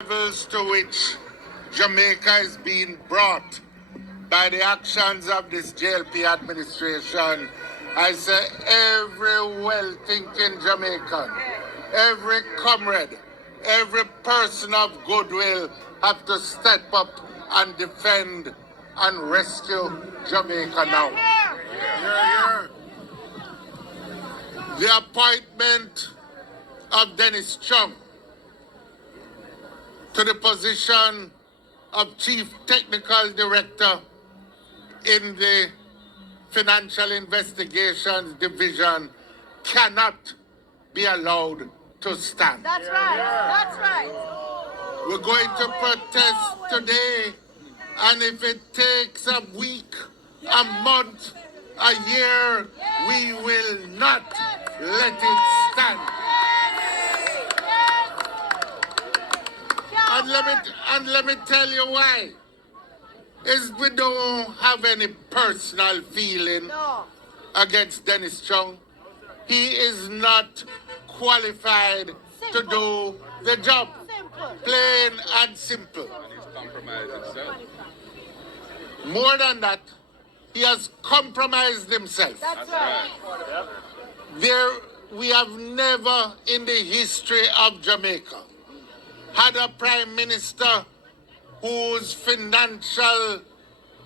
levels to which Jamaica is being brought by the actions of this JLP administration, I say every well-thinking Jamaican, every comrade, every person of goodwill have to step up and defend and rescue Jamaica now. The appointment of Dennis Chung to the position of Chief Technical Director in the Financial Investigations Division cannot be allowed to stand. That's right. That's right. We're going to protest today, and if it takes a week, a month, a year, we will not let it stand. And let me tell you why. Is we don't have any personal feeling against Dennis Chung. He is not qualified to do the job. Plain and simple. And he's compromised himself. More than that, he has compromised himself. That's right. We have never in the history of Jamaica had a prime minister whose financial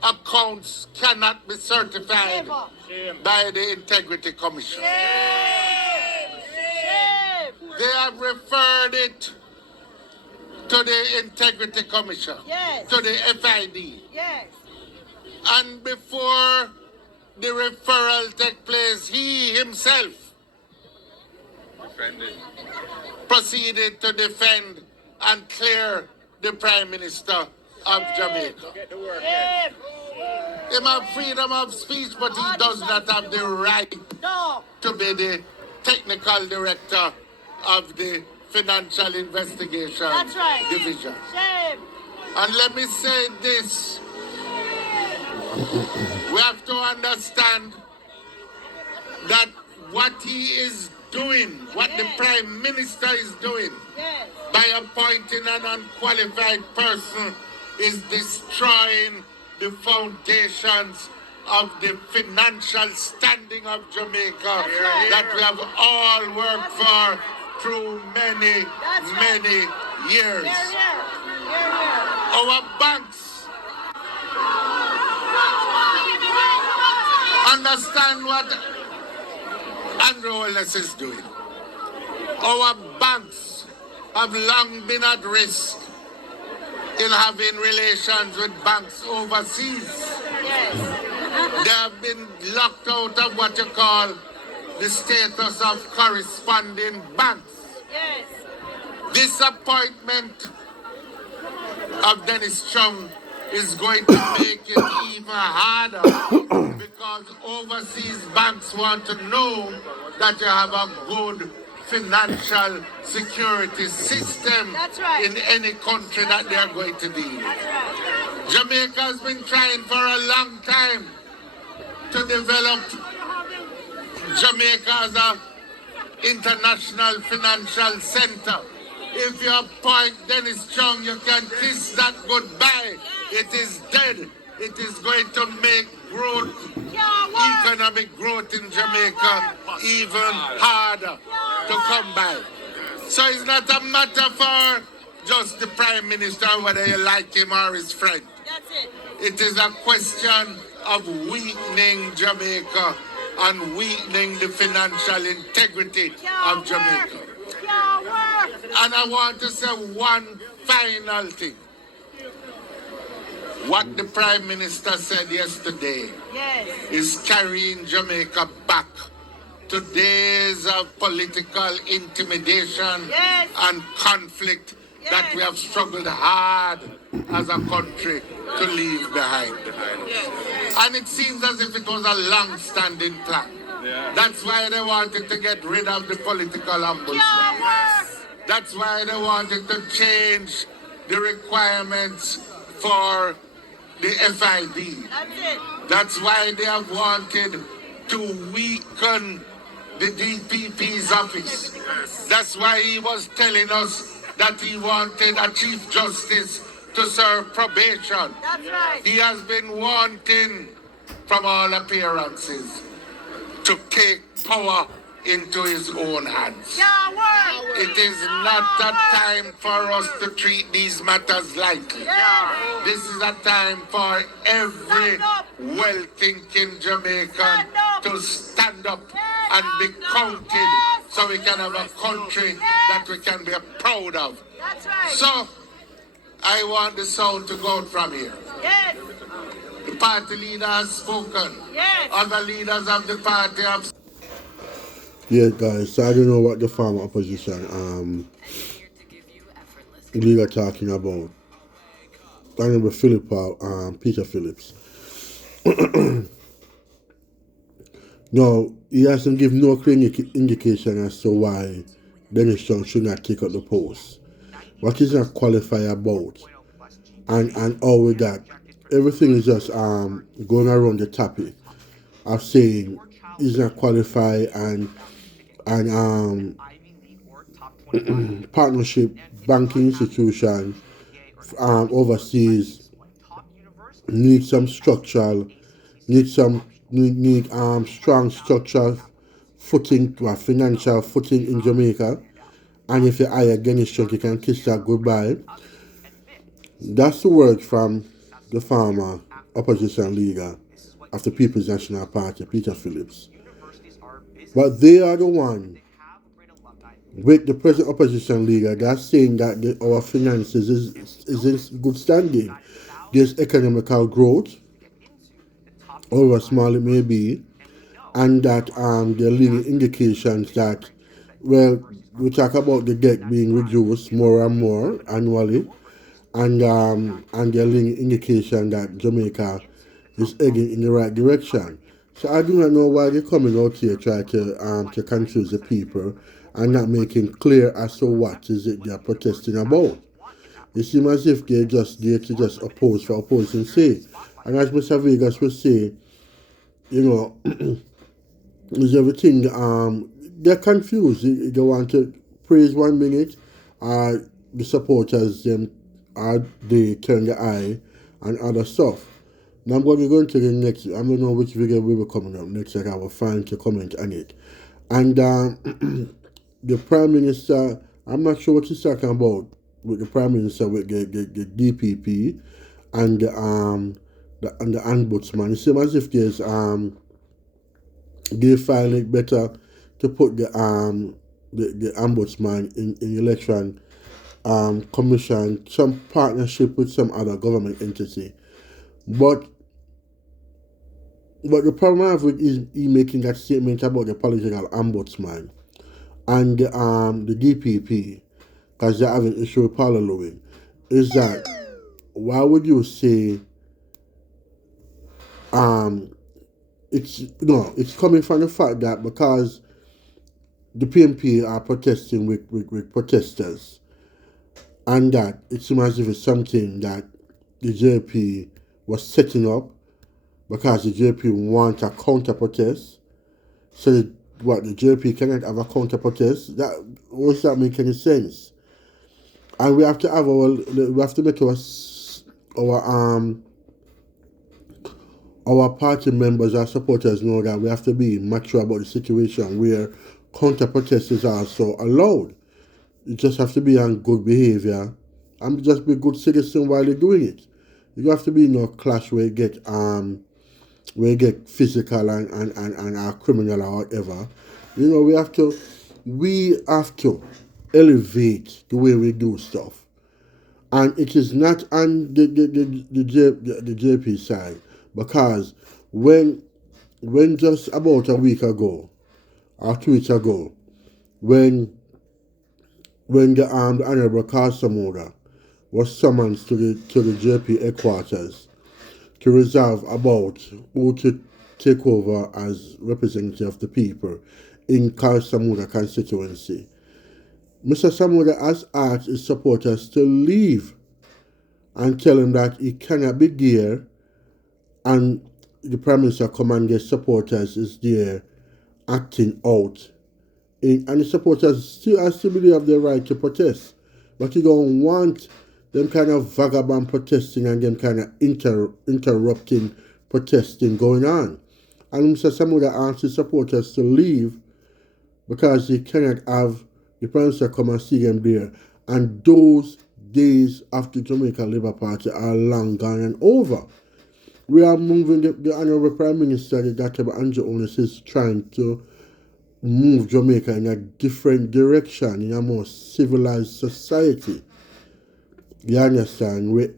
accounts cannot be certified by the Integrity Commission. They have referred it to the Integrity Commission, to the FID. Yes. And before the referral take place, he himself proceeded to defend and clear the Prime Minister of Jamaica. He has freedom of speech, but he does not have the right to be the technical director of the Financial Investigation Division. And let me say this. We have to understand that what he is doing, what the Prime Minister is doing, by appointing an unqualified person, is destroying the foundations of the financial standing of Jamaica that we have all worked for through many, many years. Our banks understand what Andrew Wallace is doing. Our banks have long been at risk in having relations with banks overseas. They have been locked out of what you call the status of corresponding banks. This appointment of Dennis Chung is going to make it even harder because overseas banks want to know that you have a good financial security system in any country that they are going to be in. Jamaica has been trying for a long time to develop Jamaica as an international financial center. If you appoint Dennis Chung, you can kiss that goodbye. It is dead. It is going to make growth, economic growth in Jamaica even harder to come by. So it's not a matter for just the Prime Minister, whether you like him or his friend. It is a question of weakening Jamaica and weakening the financial integrity of Jamaica. And I want to say one final thing. What the Prime Minister said yesterday is carrying Jamaica back to days of political intimidation and conflict that we have struggled hard as a country to leave behind. And it seems as if it was a long-standing plan. That's why they wanted to get rid of the political ombudsman. That's why they wanted to change the requirements for the FID. That's why they have wanted to weaken the DPP's office. That's why he was telling us that he wanted a Chief Justice to serve probation. That's right. He has been wanting, from all appearances, to take power into his own hands. Yeah, word. It is not a time for us to treat these matters lightly. Yeah. This is a time for every well-thinking Jamaican to stand up and be counted so we can have a country that we can be proud of. That's right. So, I want the sound to go out from here. Yes. The party leader has spoken. Yes. Other leaders of the party have spoken. Yeah, guys, so I don't know what the farmer opposition leader talking about. Honorable Peter Phillips. No, he hasn't given no clear indication as to why Dennis Young should not take up the post. What is not qualified about, and all with that, everything is just going around the topic of saying he's not qualified and partnership banking institution overseas need some structural, need strong structural footing, financial footing in Jamaica. And if you hire Dennis Young, you can kiss that goodbye. That's the word from the former opposition leader of the People's National Party, Peter Phillips. But they are the one with the present opposition leader that's saying that our finances is in good standing. There's economical growth, however small it may be, and that there are leading indications that, well, we talk about the debt being reduced more and more annually, and there are leading indication that Jamaica is heading in the right direction. So I do not know why they're coming out here trying to confuse the people and not making clear as to what is it they're protesting about. It seems as if they're just there to just oppose for opposing's sake. And as Mr. Vegas would say, you know, is everything, they're confused. They want to praise 1 minute, the supporters, they turn the eye and other stuff. Now I'm going to go into the next, I don't know which video we will coming up next, like I will find to comment on it. And the Prime Minister, I'm not sure what he's talking about with the Prime Minister, with the DPP and the Ombudsman. It seems as if there's they find it better to put the Ombudsman in election commission, some partnership with some other government entity. But the problem I have with is he making that statement about the political ombudsman and the DPP, because they're having an issue with paralleling, is that why would you say it's coming from the fact that because the PNP are protesting with protesters, and that it seems as if it's something that the JLP was setting up because the JLP wants a counter protest. So the JLP cannot have a counter protest. That does that make any sense? And we have to make our party members, our supporters know that we have to be mature about the situation where counter protests is also allowed. You just have to be on good behavior and just be a good citizen while you're doing it. You have to be in a clash where you get physical and criminal or whatever. You know, we have to elevate the way we do stuff. And it is not on the JP side, because when just about a week ago or 2 weeks ago, when the Honorable Carsamoda was summoned to the JP headquarters to resolve about who to take over as representative of the people in Carsamoda constituency, Mr. Samoda has asked his supporters to leave and tell him that he cannot be there, and the Prime Minister commanded supporters is there acting out. And the supporters still believe have the right to protest. But you don't want them kind of vagabond protesting and them kind of interrupting protesting going on. And so some of the anti supporters to leave because they cannot have the Prime Minister come and see them there. And those days of the Jamaica Labour Party are long gone and over. We are moving, the Honourable Prime Minister, Dr. Andrew Onus, is trying to move Jamaica in a different direction, in a more civilized society. You understand? Where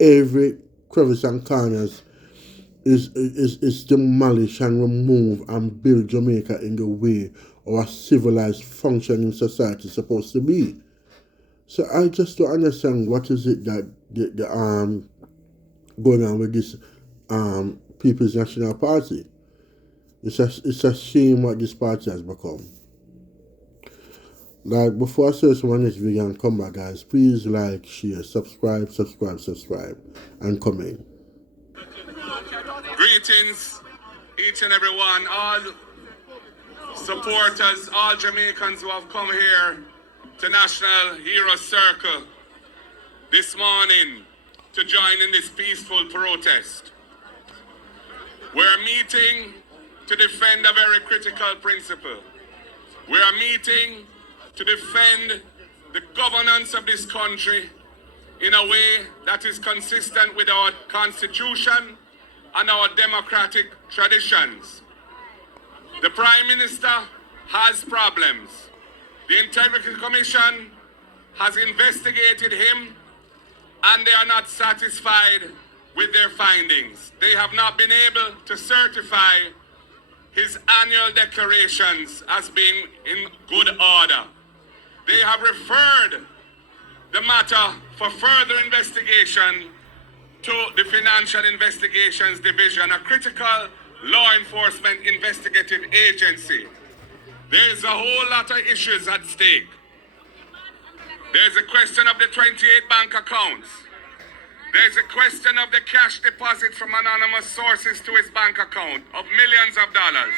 every crevice and corners is demolished and removed and build Jamaica in the way our civilized functioning society is supposed to be. So I just don't understand what is it that the going on with this People's National Party. It's a shame what this party has become. Like, before I say someone next video and come back, guys, please like, share, subscribe, and comment. Greetings, each and every one, all supporters, all Jamaicans who have come here to National Hero Circle this morning to join in this peaceful protest. We're meeting to defend a very critical principle. We are meeting to defend the governance of this country in a way that is consistent with our Constitution and our democratic traditions. The Prime Minister has problems. The Integrity Commission has investigated him and they are not satisfied with their findings. They have not been able to certify his annual declarations as being in good order. They have referred the matter for further investigation to the Financial Investigations Division, a critical law enforcement investigative agency. There's a whole lot of issues at stake. There's a question of the 28 bank accounts. There's a question of the cash deposit from anonymous sources to his bank account of millions of dollars.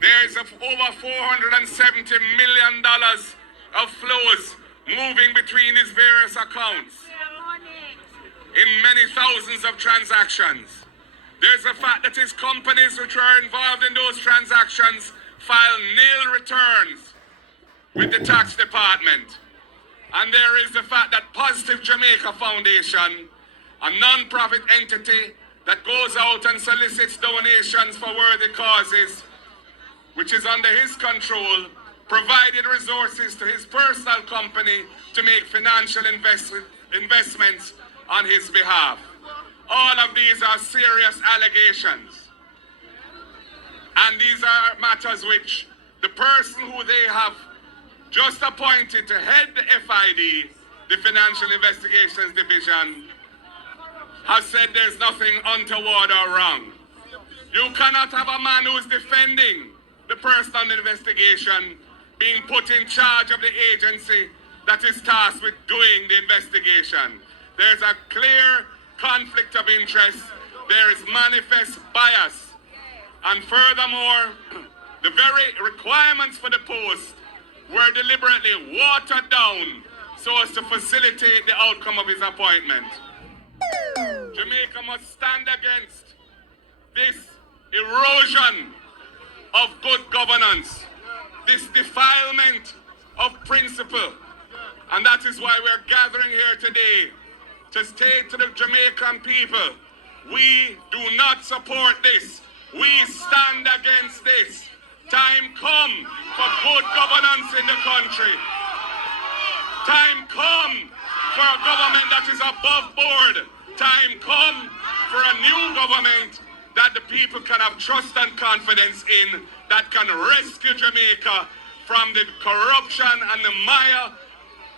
There's over $470 million of flows moving between his various accounts in many thousands of transactions. There's the fact that his companies which are involved in those transactions file nil returns with the tax department. And there is the fact that Positive Jamaica Foundation, a non-profit entity that goes out and solicits donations for worthy causes, which is under his control, provided resources to his personal company to make financial investments on his behalf. All of these are serious allegations. And these are matters which the person who they have just appointed to head the FID, the Financial Investigations Division, has said there's nothing untoward or wrong. You cannot have a man who's defending the person under investigation being put in charge of the agency that is tasked with doing the investigation. There's a clear conflict of interest. There is manifest bias. And furthermore, the very requirements for the post were deliberately watered down so as to facilitate the outcome of his appointment. Jamaica must stand against this erosion of good governance, this defilement of principle. And that is why we're gathering here today to state to the Jamaican people, we do not support this. We stand against this. Time come for good governance in the country. Time come for a government that is above board. Time come for a new government that the people can have trust and confidence in, that can rescue Jamaica from the corruption and the mire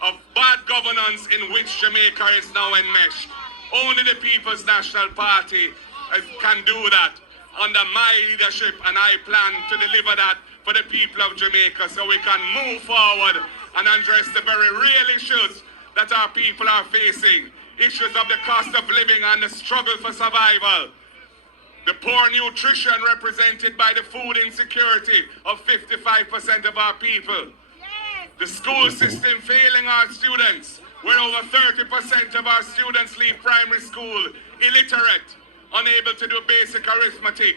of bad governance in which Jamaica is now enmeshed. Only the People's National Party can do that under my leadership, and I plan to deliver that for the people of Jamaica so we can move forward and address the very real issues that our people are facing. Issues of the cost of living and the struggle for survival. The poor nutrition represented by the food insecurity of 55% of our people. The school system failing our students, where over 30% of our students leave primary school illiterate, unable to do basic arithmetic.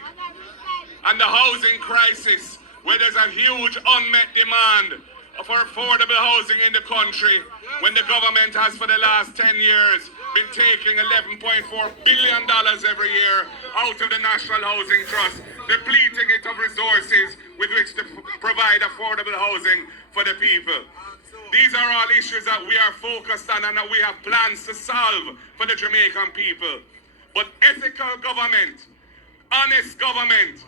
And the housing crisis, where there's a huge unmet demand for affordable housing in the country, when the government has for the last 10 years been taking $11.4 billion every year out of the National Housing Trust, depleting it of resources with which to provide affordable housing for the people. These are all issues that we are focused on and that we have plans to solve for the Jamaican people. But ethical government, honest government,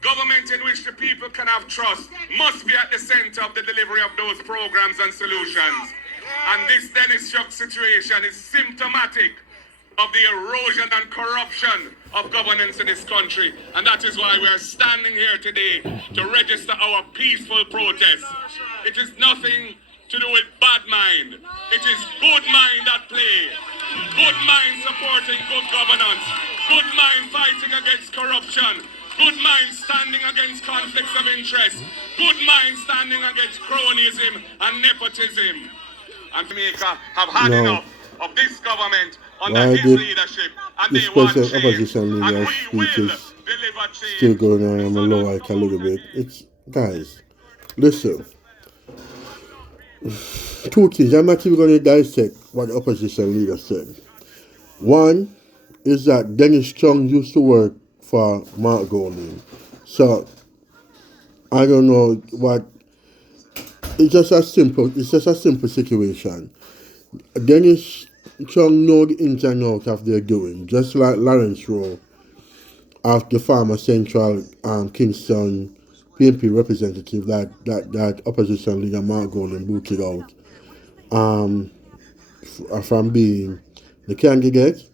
government in which the people can have trust, must be at the center of the delivery of those programs and solutions. And this Dennis Chuck situation is symptomatic of the erosion and corruption of governance in this country. And that is why we are standing here today to register our peaceful protest. It is nothing to do with bad mind. It is good mind at play. Good mind supporting good governance. Good mind fighting against corruption. Good mind standing against conflicts of interest. Good mind standing against cronyism and nepotism. And Jamaica have had enough of this government under his leadership, and they want change. Opposition And leader we will speeches deliver change. still going on the lower a little bit. It's guys, listen. Two things. I'm not even going to dissect what the opposition leader said. One is that Dennis Chung used to work for Mark Golding. So I don't know what. It's just a simple situation. Dennis Chung know the ins and outs of their doing, just like Lawrence Rowe of the former Central Kingston PNP representative that opposition leader Mark Golding booted out from being the candidate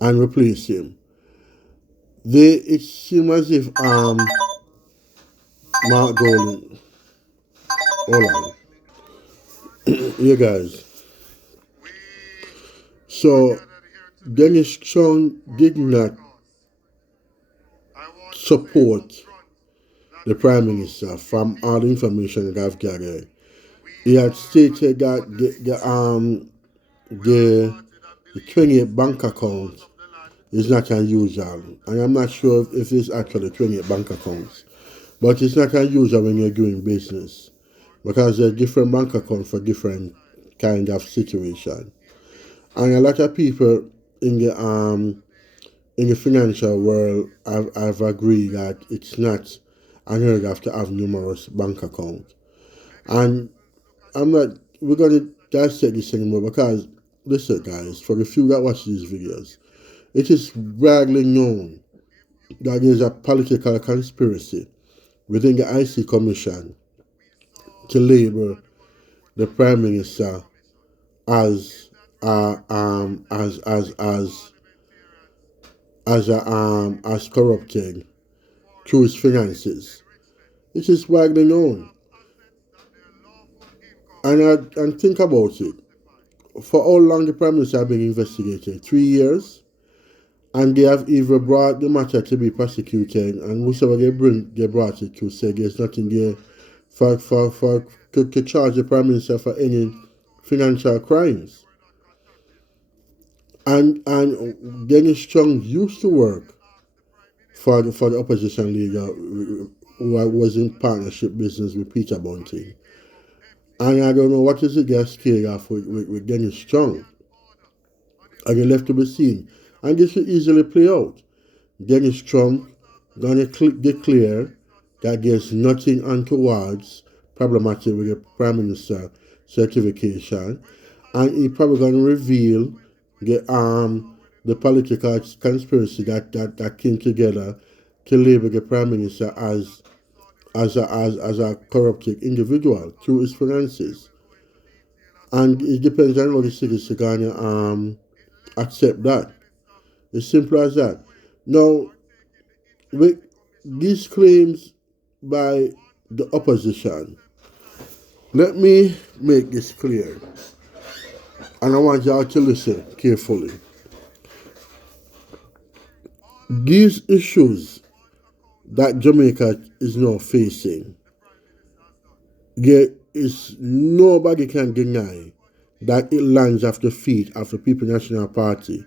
and replaced him. It seemed as if Mark Golding, hold on, you guys. So Dennis Chung did not support the Prime Minister from all the information that I've gathered. He had stated that the 28 bank account is not unusual. And I'm not sure if it's actually 28 bank accounts. But it's not unusual when you're doing business. Because there are different bank accounts for different kind of situation. And a lot of people in the financial world have agreed that it's not unheard of to have numerous bank accounts. And we're going to dissect this anymore because, listen guys, for the few that watch these videos, it is widely known that there is a political conspiracy within the IC Commission to label the Prime Minister as corrupted through his finances. It is widely known. And think about it. For how long the Prime Minister has been investigated? 3 years? And they have even brought the matter to be prosecuted, and whosoever they brought it to say there's nothing there to charge the Prime Minister for any financial crimes. And Dennis Chung used to work for the opposition leader who was in partnership business with Peter Bunting. And I don't know what is it they're scared of with Dennis Chung. And they left to be seen. And this will easily play out. Dennis Chung gonna declare that there's nothing untowards problematic with the Prime Minister certification, and he probably gonna reveal the political conspiracy that came together to label the Prime Minister as a corrupted individual through his finances. And it depends on how the citizens are gonna accept that. It's simple as that. Now, with these claims by the opposition, let me make this clear. And I want y'all to listen carefully. These issues that Jamaica is now facing, there is nobody can deny that it lands off the feet of the People National Party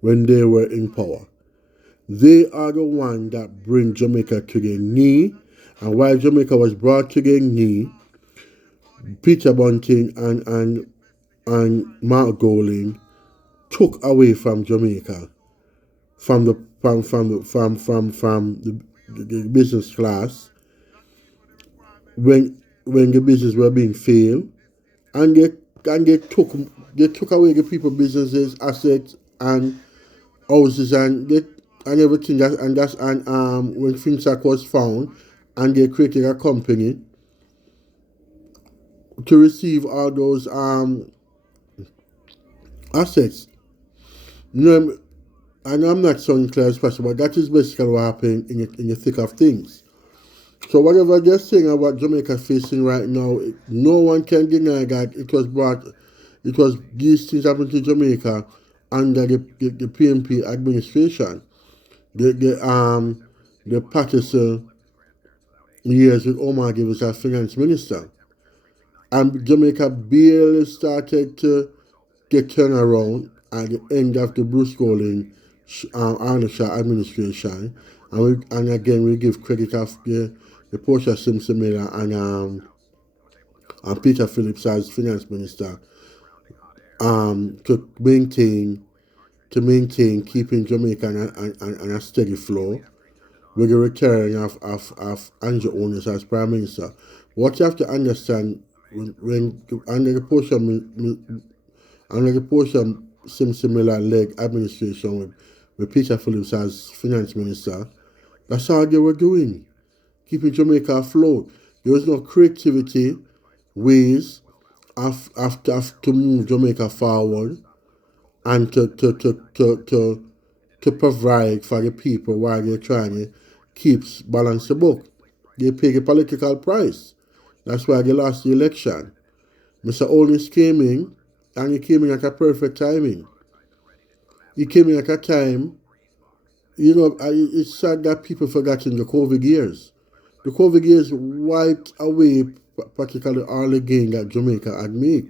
when they were in power. They are the one that bring Jamaica to their knee, and while Jamaica was brought to their knee, Peter Bunting and Mark Golding took away from Jamaica, from the business class when the business were being failed, and they took away the people businesses, assets and houses and everything when FinSac was found, and they created a company to receive all those assets. No, and I'm not sounding clear as possible, but that is basically what happened in the thick of things. So whatever they're saying about Jamaica facing right now, no one can deny that these things happened to Jamaica under the PNP administration. The Patterson years with Omar Givers as finance minister. And Jamaica barely started to get turned around at the end of the Bruce Golding Arnold Shaw administration. And again, we give credit of the Portia Simpson Miller and Peter Phillips as finance minister to maintain keeping Jamaica on a steady flow with the return of Andrew Owners as prime minister. What you have to understand when under the Portia Simpson Miller led administration with Peter Phillips as finance minister, that's all they were doing, keeping Jamaica afloat. There was no creativity, ways to move Jamaica forward and to provide for the people while they're trying to keep balance the book. They pay a political price. That's why they lost the election. Mr. Holness came in, and he came in at a perfect timing. He came in at a time, it's sad that people forgotten the COVID years. The COVID years wiped away practically all the gain that Jamaica had made.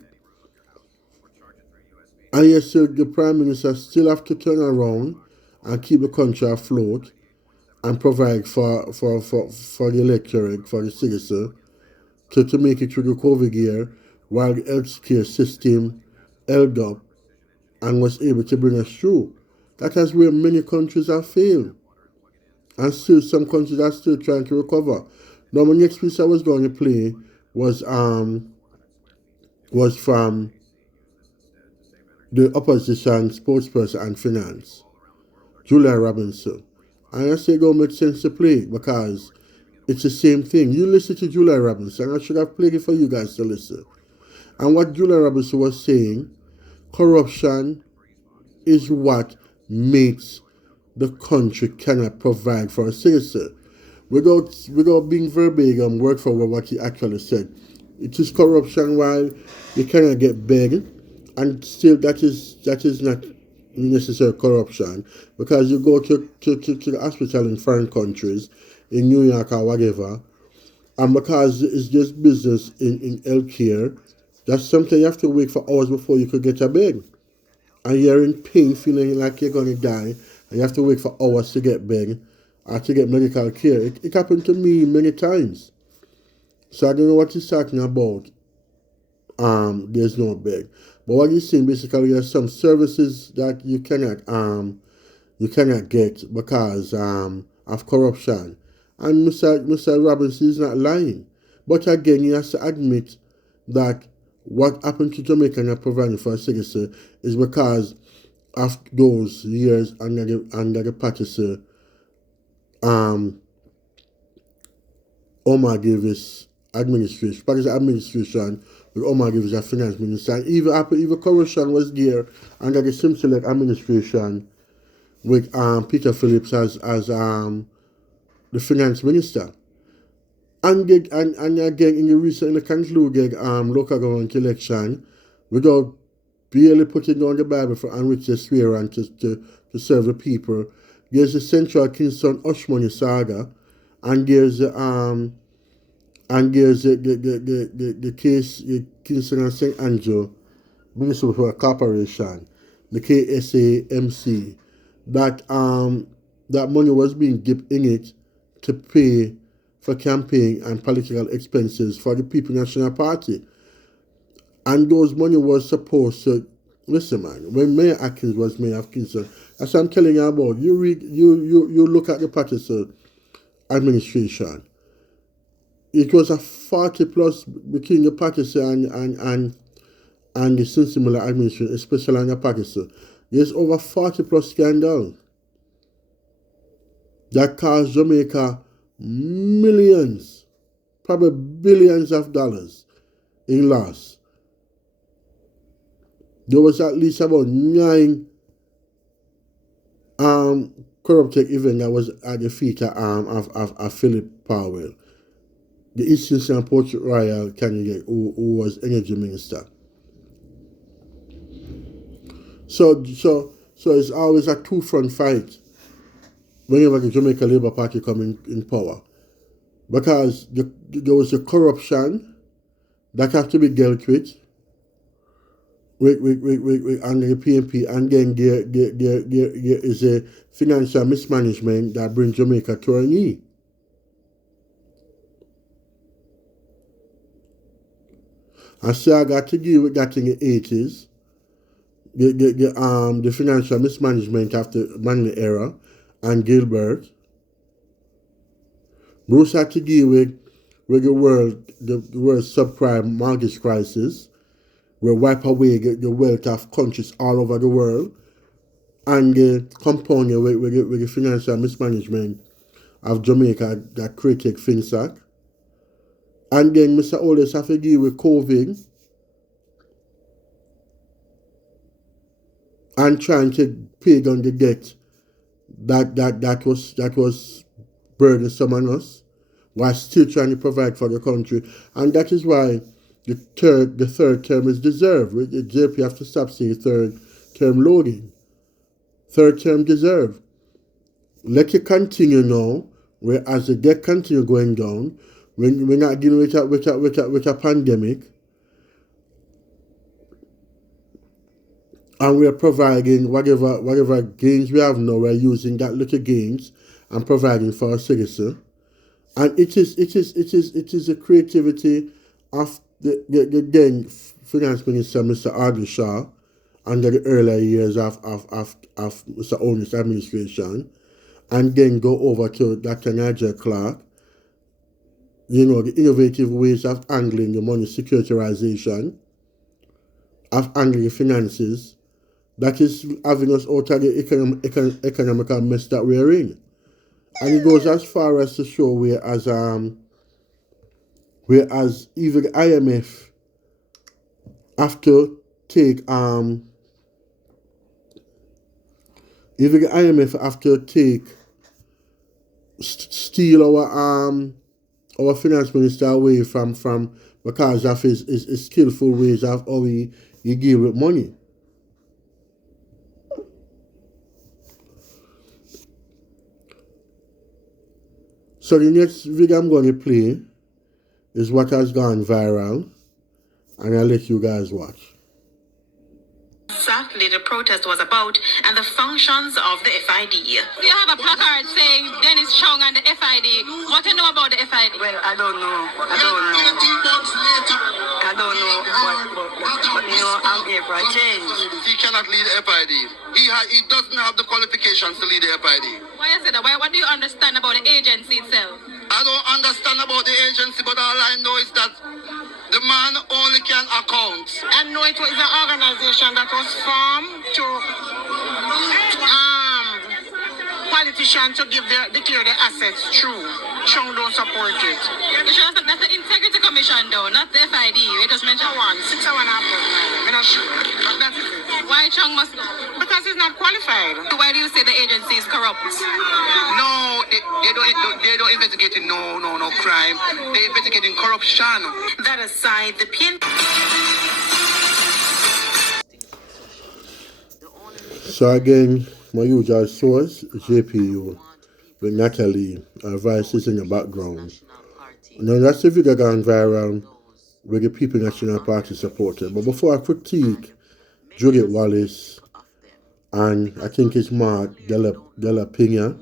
And yes, sir, the Prime Minister still have to turn around and keep the country afloat and provide for the electorate, for the citizen, to make it through the COVID year while the healthcare system held up and was able to bring us through. That is where many countries have failed. And still some countries are still trying to recover. Now my next piece I was going to play was from the opposition spokesperson and finance, Julia Robinson. And I say it don't make sense to play because it's the same thing. You listen to Julia Robinson, I should have played it for you guys to listen. And what Julia Robinson was saying, corruption is what makes the country cannot provide for a citizen. Without being verbatim, word for word, what he actually said. It is corruption while you cannot get begged, and still that is not necessary corruption, because you go to the hospital in foreign countries, in New York or whatever, and because it's just business in healthcare, that's something you have to wait for hours before you could get a bed. And you're in pain, feeling like you're going to die, and you have to wait for hours to get bed or to get medical care. It happened to me many times. So I don't know what he's talking about. There's no bed. But what he's saying, basically, there's some services that you cannot get because of corruption. And Mr. Robinson is not lying. But again, he has to admit that what happened to Jamaica not providing for a citizen is because of those years under the Patterson Omar Davis administration, Patterson administration with Omar Davis as finance minister. And even corruption was there under the Simpson administration with Peter Phillips as the finance minister. And again, in the recently concluded local government election, without barely putting down the Bible on which they swear and to serve the people, there's the Central Kingston Hush Money saga, and there's the And there's the case, Kingston and St. Andrew Municipal Corporation, the KSAMC, that that money was being dipped in it to pay for campaign and political expenses for the People National Party. And those money was supposed to, listen man, when Mayor Atkins was Mayor of Kingston, that's what I'm telling you about. You read, you look at the Patterson administration. It was a 40 plus between the Patterson and the similar administration, especially on the Pakistan. There's over 40 plus scandal that cost Jamaica millions, probably billions of dollars in loss. There was at least about 9 corrupted events that was at the feet of Philip Powell, the Eastern Port Royal candidate who was energy minister. So it's always a two-front fight whenever the Jamaica Labour Party come in power. Because there was a corruption that has to be dealt with under the PNP, and then there is a financial mismanagement that brings Jamaica to our knee. And so I got to deal with that in the 80s. The financial mismanagement after Manley era and Gilbert. Bruce had to deal with the world subprime mortgage crisis, will wipe away the wealth of countries all over the world, and the component with the financial mismanagement of Jamaica that created FinSac. And then Mr. Oldest have to deal with COVID and trying to pay down the debt that was burdensome on us, while still trying to provide for the country. And that is why the third term is deserved. The JLP have to stop saying third term loading. Third term deserved. Let it continue now, whereas the debt continue going down, when we're not dealing with a pandemic, and we're providing whatever gains we have now, we're using that little gains and providing for our citizens. And it is the creativity of the then Finance Minister, Mr. Audley Shaw, under the earlier years of Mr. Owen's administration, and then go over to Dr. Nigel Clark. The innovative ways of handling the money securitization, of handling the finances, that is having us out of the economical mess that we're in. And it goes as far as to show whereas even the IMF have to take steal our finance minister away from because of his skillful ways of how he deal with money. So the next video I'm going to play is what has gone viral, and I'll let you guys watch. Exactly the protest was about and the functions of the FID. You have a placard saying Dennis Chung and the FID. What do you know about the FID? Well, I don't know. But I'm here for a change. He cannot lead the FID. He doesn't have the qualifications to lead the FID. Why you say that? What do you understand about the agency itself? I don't understand about the agency, but all I know is that the man only can account. I know it was an organization that was formed to politicians to declare the assets true. Chung don't support it. That's the Integrity Commission though, not the FID. You just mentioned one. 6 or 1 after. I'm not sure. But that is it. Why Chung must go? Because he's not qualified. So why do you say the agency is corrupt? No, they don't investigate no crime. They investigating corruption. That aside, the PNP. So again, my usual source, JPU, with Natalie, our vice is in the background. Now that's the video gone viral where the People National Party supported. But before I critique Juliet Wallace and I think it's Mark Della Pina,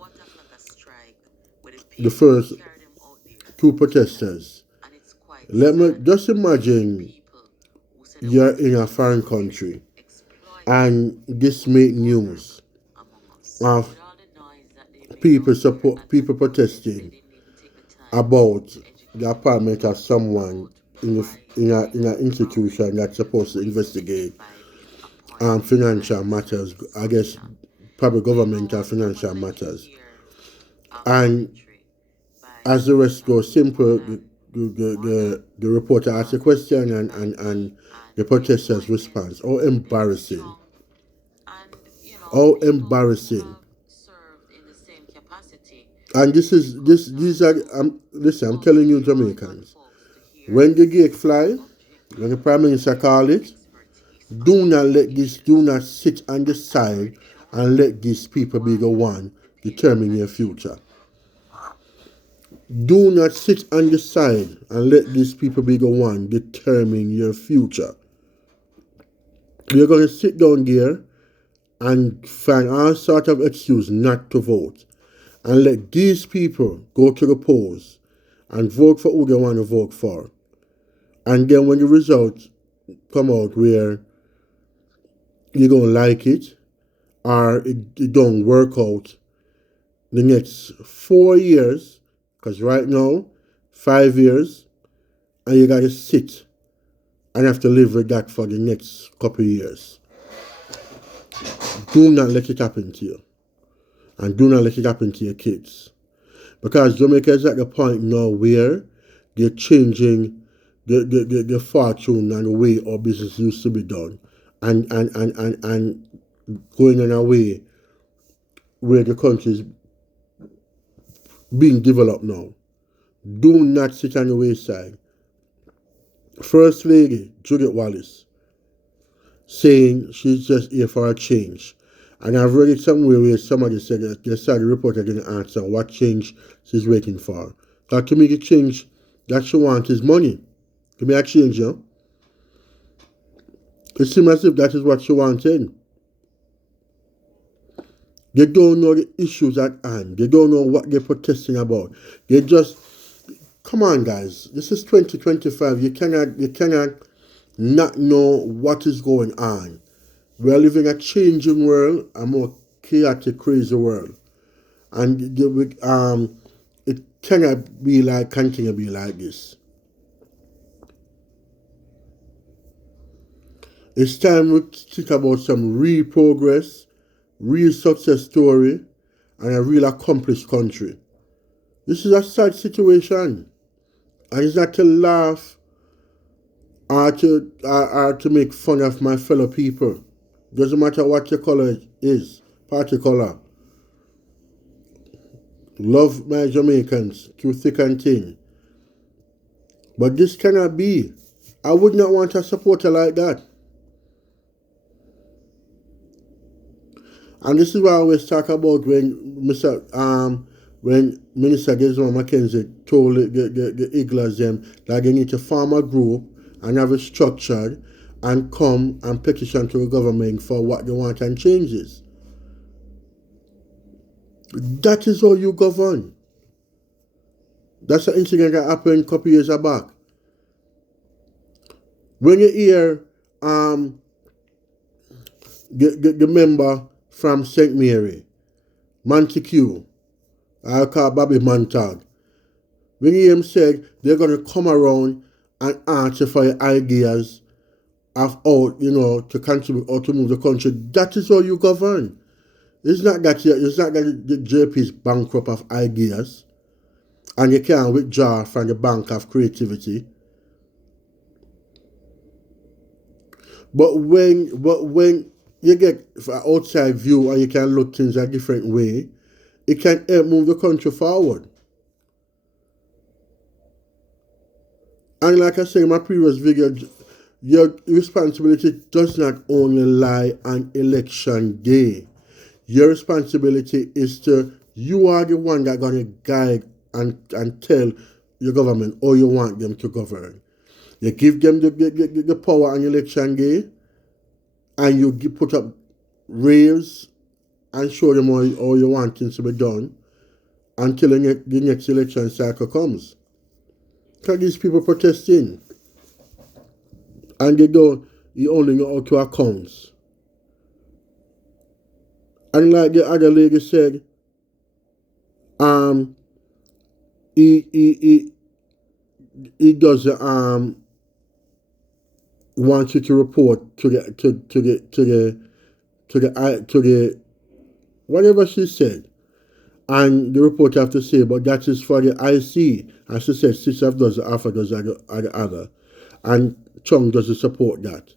the first two protesters, let me just imagine you're in a foreign country and this make news of people protesting about the apartment of someone in an institution that's supposed to investigate financial matters, I guess probably government or financial matters. And as the rest goes, simple, the reporter asks a question and the protester's response. Oh, embarrassing. Oh, embarrassing. And these are, listen, I'm telling you Jamaicans, when the gate fly, when the Prime Minister call it, do not sit on the side and let these people be the one determine your future. Do not sit on the side and let these people be the one determine your future. You're going to sit down there and find all sort of excuse not to vote and let these people go to the polls and vote for who they want to vote for. And then when the results come out where you don't like it or it don't work out the next 4 years, because right now, 5 years, and you got to sit and have to live with that for the next couple of years. Do not let it happen to you. And do not let it happen to your kids. Because Jamaica is at the point now where they're changing the fortune and the way our business used to be done. And going in a way where the country is being developed now. Do not sit on the wayside. First Lady Juliet Wallace saying she's just here for a change. And I've read it somewhere where somebody said that they saw the reporter didn't answer what change she's waiting for. Because to make a change that she wants is money. To make a change, you know? It seems as if that is what she wanted. They don't know the issues at hand. They don't know what they're protesting about. They just, come on guys, this is 2025. You cannot not know what is going on. We are living a changing world, a more chaotic, crazy world. And it cannot continue to be like this. It's time we think about some real progress, real success story, and a real accomplished country. This is a sad situation. And it's not to laugh or to make fun of my fellow people. Doesn't matter what your color is, party color. Love my Jamaicans through thick and thin. But this cannot be. I would not want a supporter like that. And this is what I always talk about when Minister Desmond Mackenzie told the Iglas them that they need to form a group and have it structured and come and petition to the government for what they want and changes. That is how you govern. That's an incident that happened a couple years back. When you hear the member from St. Mary, Montague, I call Bobby Montag, when you hear him say they're going to come around and ask for your ideas of how, to contribute or to move the country, that is how you govern. It's not that the JLP is bankrupt of ideas and you can't withdraw from the bank of creativity. But when you get an outside view and you can look things a different way, it can help move the country forward. And like I said in my previous video, your responsibility does not only lie on election day. Your responsibility is you are the one that's going to guide and tell your government or you want them to govern. You give them the power on election day, and you put up raves and show them how you want things to be done until the next election cycle comes. Because these people protesting, and they don't, you only know how to accounts. And like the other lady said, he does want you to report to the whatever she said, and the report have to say, but that is for the IC, and she said Sister does the Alpha does the other, and Chung doesn't support that.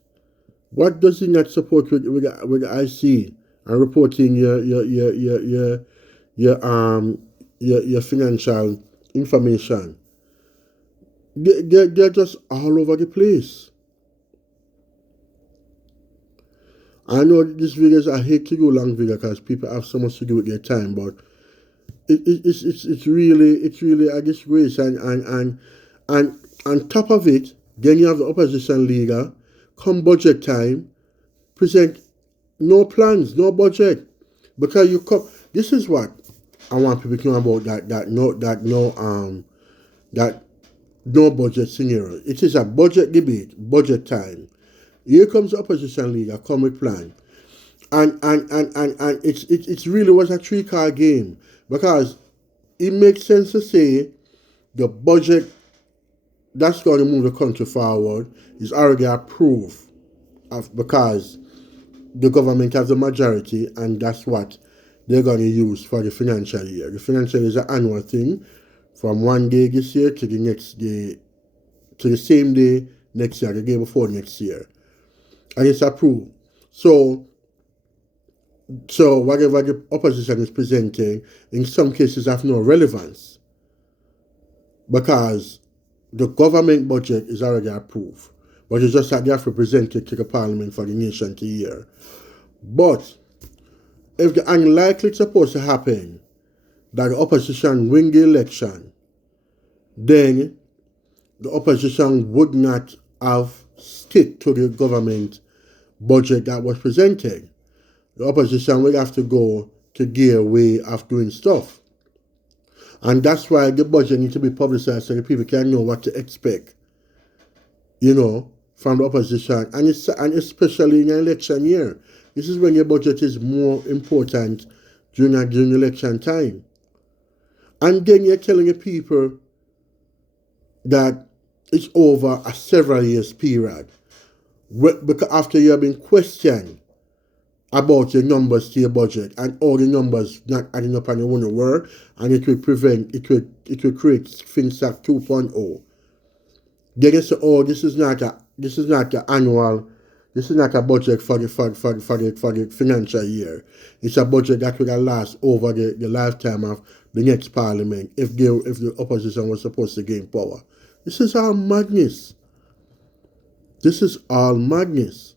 What does he not support with the IC and reporting your financial information? They're just all over the place. I know these videos, I hate to do long video because people have so much to do with their time, but it's really a disgrace, and on top of it, then you have the opposition leader come budget time present no plans, no budget, because you come. This is what I want people to know about that no budget scenario. It is a budget debate, budget time. Here comes the opposition leader, come with plan. And it really was a 3-card game, because it makes sense to say the budget that's going to move the country forward is already approved because the government has the majority, and that's what they're going to use for the financial year. The financial year is an annual thing from one day this year to the next day, to the same day next year, the day before next year. And it's approved. So whatever the opposition is presenting, in some cases have no relevance, because the government budget is already approved. But it's just that they have to present it to the parliament for the nation to hear. But if the unlikely is supposed to happen, that the opposition win the election, then the opposition would not have stick to the government budget that was presented. The opposition will have to go to their way of doing stuff. And that's why the budget needs to be publicized so the people can know what to expect, from the opposition. And especially in an election year. This is when your budget is more important during election time. And then you're telling the people that it's over a several years period. Because after you have been questioned about your numbers to your budget, and all the numbers not adding up and you want to work, and it will create FinSac 2.0. Then you say, oh, this is not the annual, this is not a budget for the financial year. It's a budget that will last over the lifetime of the next parliament if the opposition was supposed to gain power. This is all madness. This is all madness.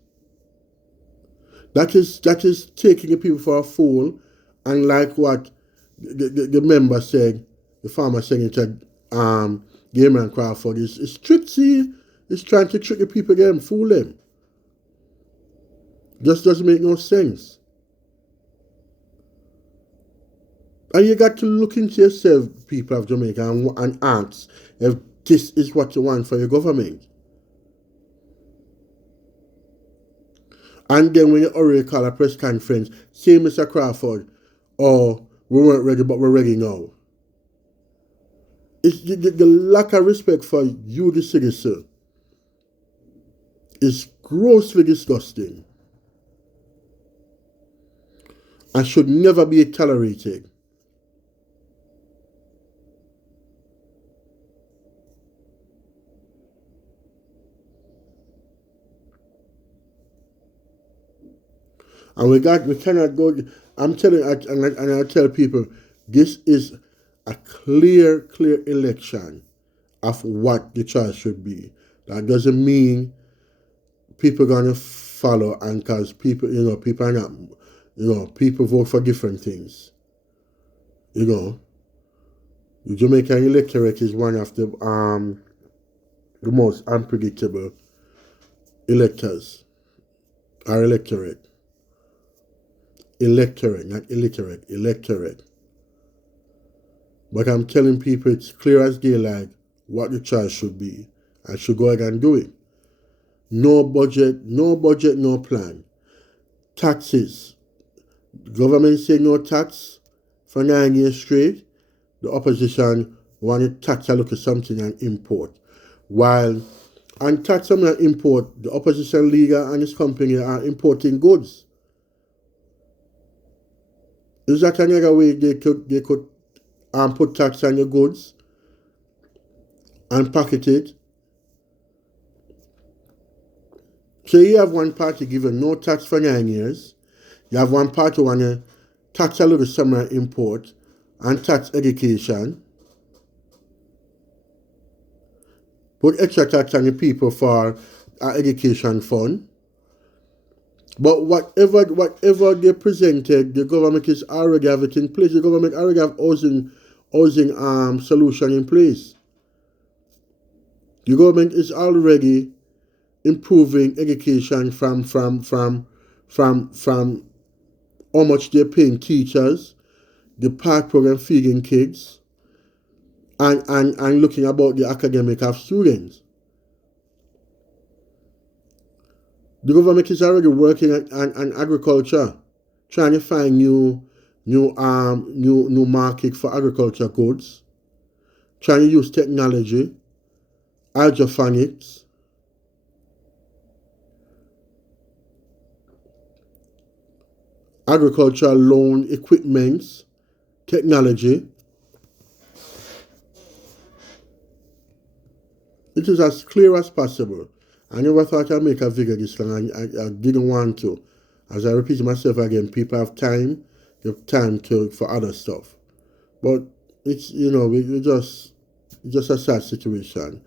That is taking the people for a fool, and like what the member said, the former senator Gabriel Crawford, is tricksy. It's trying to trick the people again, fool them. Just doesn't make no sense. And you got to look into yourself, people of Jamaica, and ask if this is what you want for your government. And then when you already call a press conference, say, Mr. Crawford, oh, we weren't ready, but we're ready now. It's the lack of respect for you, the citizen, is grossly disgusting and should never be tolerated. And we cannot go. I'm telling, and I tell people, this is a clear election of what the choice should be. That doesn't mean people are gonna follow, and because people, people are not, people vote for different things, The Jamaican electorate is one of the most unpredictable electors or electorate. Electorate, not illiterate, electorate. But I'm telling people it's clear as daylight what the choice should be. I should go ahead and do it. No budget, no plan. Taxes. The government say no tax for 9 years straight. The opposition want to tax a look at something and import. While on tax something and import, the opposition leader and his company are importing goods. Is that another way they could put tax on your goods and packet it? So you have one party giving no tax for 9 years. You have one party want to tax a little summer import and tax education. Put extra tax on the people for our education fund. But whatever they presented, the government is already have it in place. The government already have housing solution in place. The government is already improving education from how much they're paying teachers, the park program feeding kids, and looking about the academic of students. The government is already working on agriculture, trying to find new market for agriculture goods, trying to use technology, hydroponics, agricultural loan equipments, technology. It is as clear as possible. I never thought I'd make a video this long. I didn't want to. As I repeat myself again, people have time. They have time for other stuff. But it's, it's just a sad situation.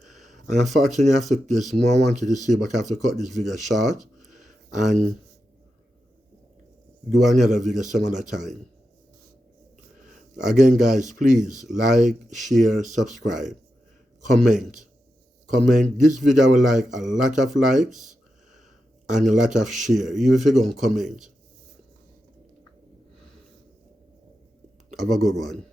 And unfortunately, there's more I wanted to say, but I have to cut this video short and do another video some other time. Again, guys, please like, share, subscribe, comment. This video will like a lot of likes and a lot of share, even if you don't comment. Have a good one.